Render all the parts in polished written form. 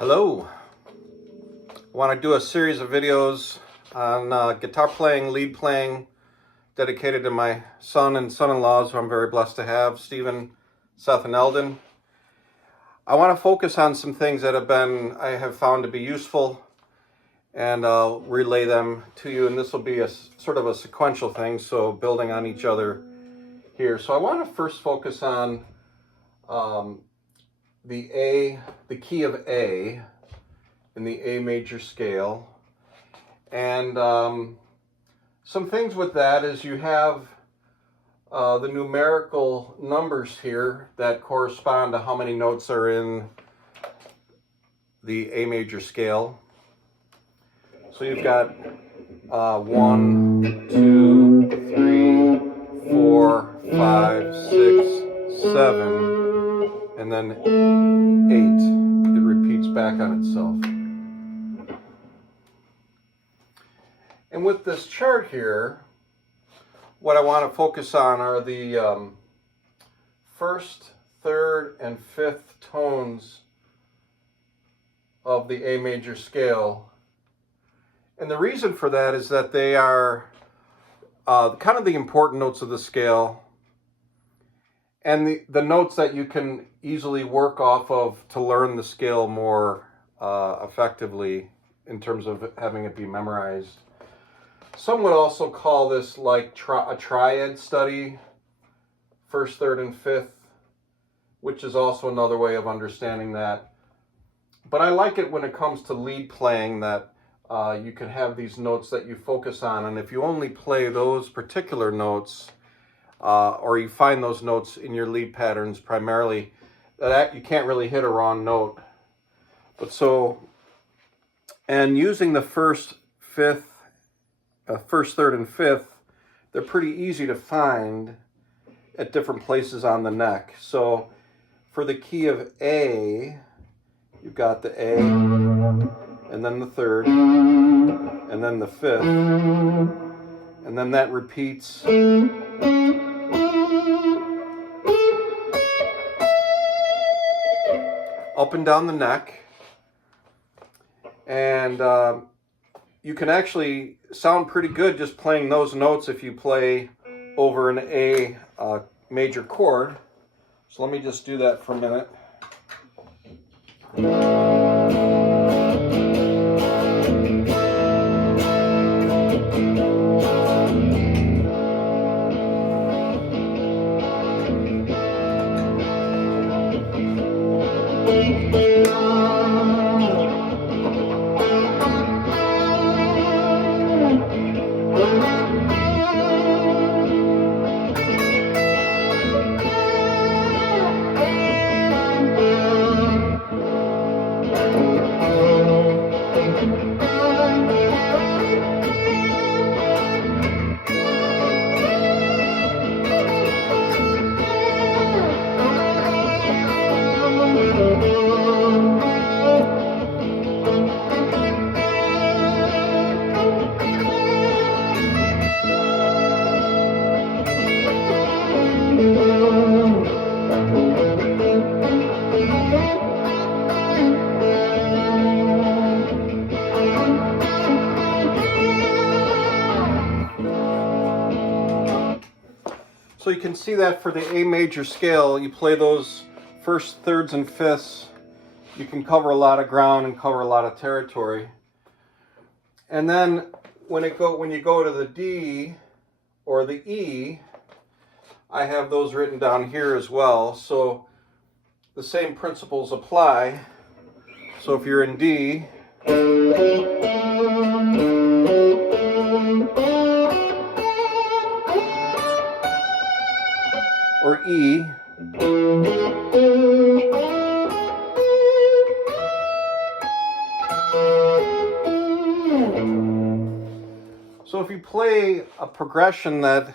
Hello. I want to do a series of videos on guitar playing, lead playing, dedicated to my son and son-in-laws, who I'm very blessed to have, Stephen, Seth, and Eldon. I want to focus on some things that I have found to be useful, and I'll relay them to you, and this will be a sort of a sequential thing, so building on each other here. So I want to first focus on the key of A in the A major scale. And some things with that is you have the numerical numbers here that correspond to how many notes are in the A major scale. So you've got 1, 2, 3, 4, 5, 6, 7, and then 8. It repeats back on itself. And with this chart here, what I want to focus on are the first, third, and fifth tones of the A major scale. And the reason for that is that they are kind of the important notes of the scale, and the notes that you can easily work off of to learn the scale more effectively in terms of having it be memorized. Some would also call this like a triad study, first, third, and fifth, which is also another way of understanding that. But I like it when it comes to lead playing that you can have these notes that you focus on, and if you only play those particular notes, or you find those notes in your lead patterns primarily, that you can't really hit a wrong note. But so, and using the first, third, and fifth, they're pretty easy to find at different places on the neck. So for the key of A, you've got the A, and then the third, and then the fifth, and then that repeats up and down the neck. And you can actually sound pretty good just playing those notes if you play over an A major chord. So let me just do that for a minute. So you can see that for the A major scale, you play those first, thirds, and fifths, you can cover a lot of ground and cover a lot of territory. And then when you go to the D or the E, I have those written down here as well. So the same principles apply. So if you're in D, or E, so if you play a progression that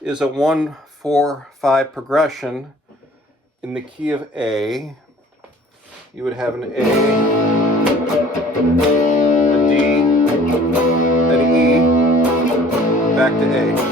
is a 1, 4, 5 progression in the key of A, you would have an A, a D, an E, back to A.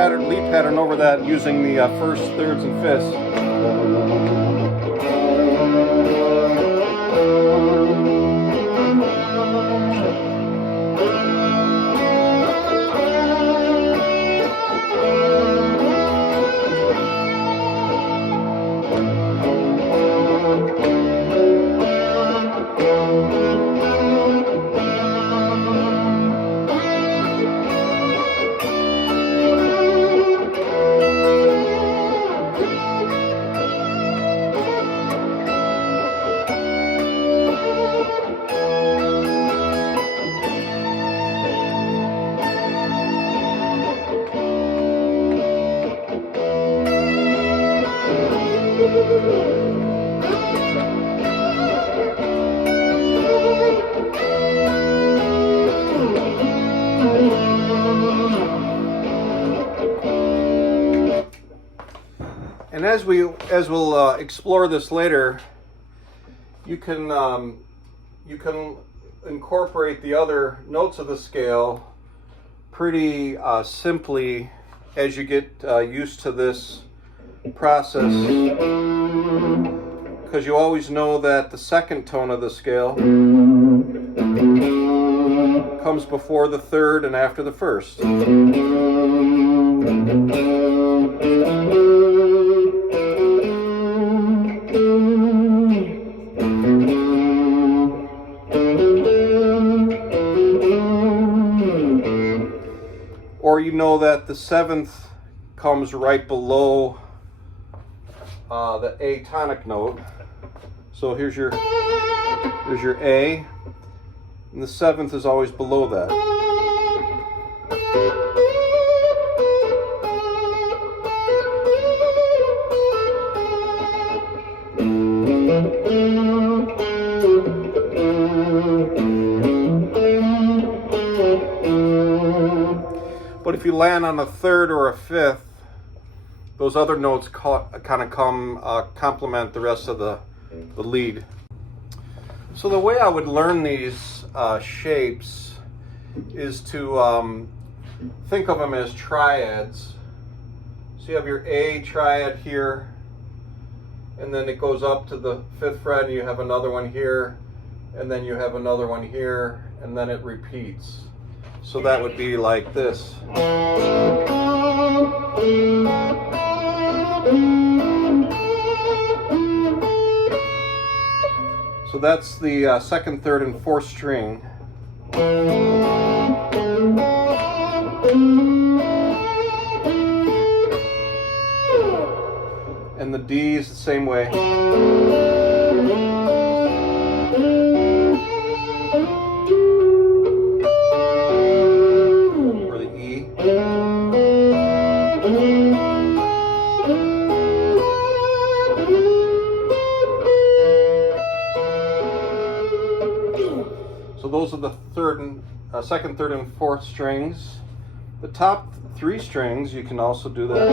pattern, lead pattern over that using the first, thirds, and fifths. And as we'll explore this later, you can incorporate the other notes of the scale pretty simply as you get used to this process, because you always know that the second tone of the scale comes before the third and after the first. Or you know that the seventh comes right below the A tonic note. So here's your A, and the seventh is always below that. But if you land on a third or a fifth, those other notes kind of complement the rest of the lead. So the way I would learn these shapes is to think of them as triads. So you have your A triad here, and then it goes up to the fifth fret, and you have another one here, and then you have another one here, and then it repeats. So that would be like this. So that's the second, third, and fourth string. And the D is the same way. Or the E. So those are the second, third, and fourth strings. The top three strings, you can also do that.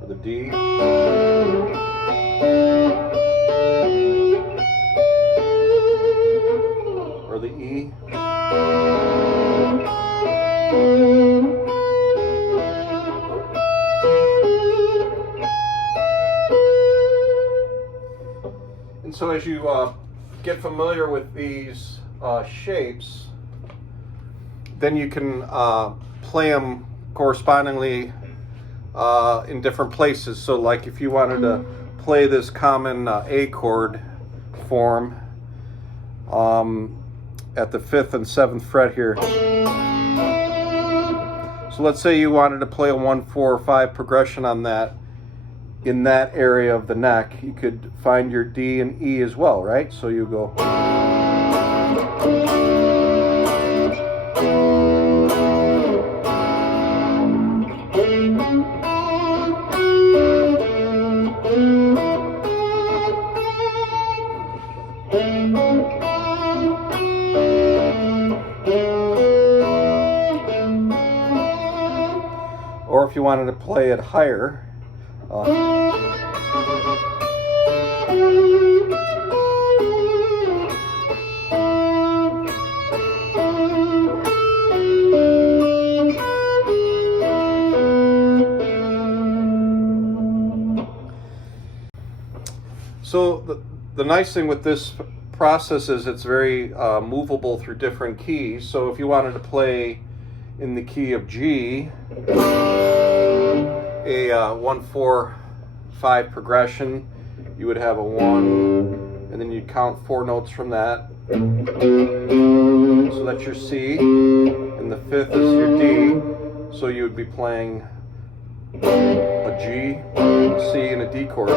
Or the D. Or the E. And so as you get familiar with these shapes, then you can play them correspondingly in different places. So like if you wanted to play this common A chord form at the 5th and 7th fret here. So let's say you wanted to play a 1, 4, or 5 progression on that. In that area of the neck, you could find your D and E as well, right? So you go. Or if you wanted to play it higher, the nice thing with this process is it's very movable through different keys. So if you wanted to play in the key of G, a 1-4-5 progression, you would have a 1, and then you'd count 4 notes from that. So that's your C, and the 5th is your D. So you would be playing a G, C, and a D chord.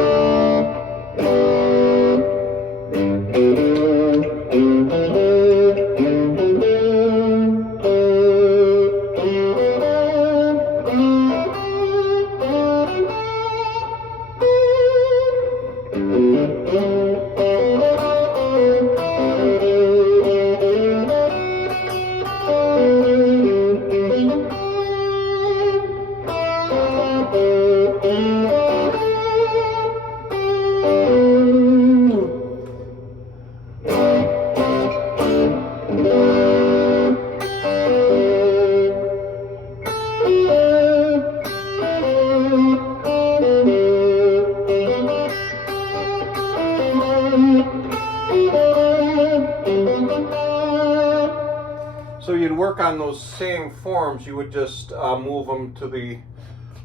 So you'd work on those same forms, you would just move them to the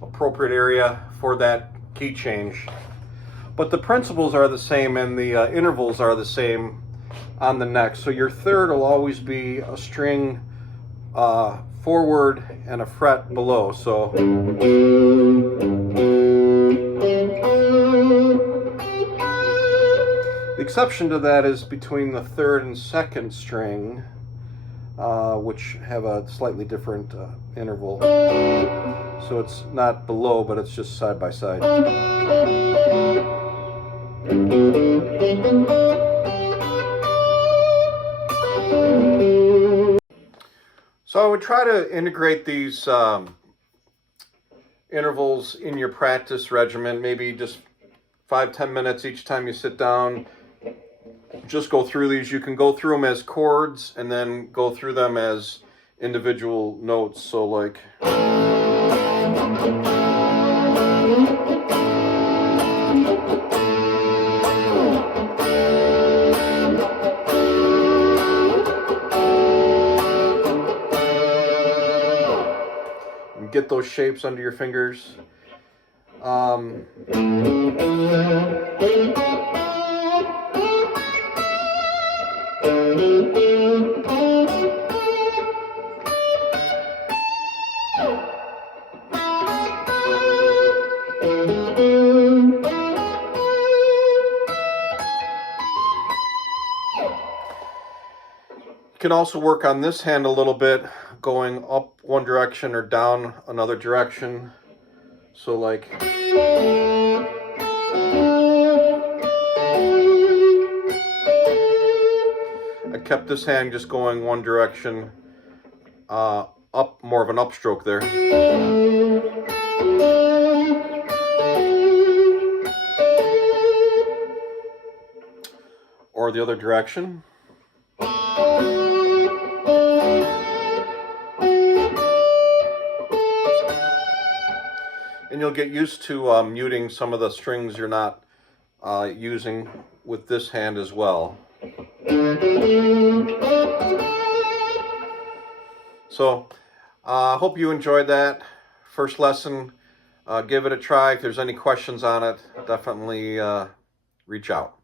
appropriate area for that key change. But the principles are the same and the intervals are the same on the neck. So your third will always be a string forward and a fret below. So the exception to that is between the third and second string, which have a slightly different interval. So it's not below, but it's just side by side. So I would try to integrate these intervals in your practice regimen, maybe just 5-10 minutes each time you sit down. Just go through these. You can go through them as chords and then go through them as individual notes. So like get those shapes under your fingers. You can also work on this hand a little bit, going up one direction or down another direction. So like I kept this hand just going one direction, up, more of an upstroke there. Or the other direction. And you'll get used to muting some of the strings you're not using with this hand as well. So I hope you enjoyed that first lesson. Give it a try. If there's any questions on it, definitely reach out.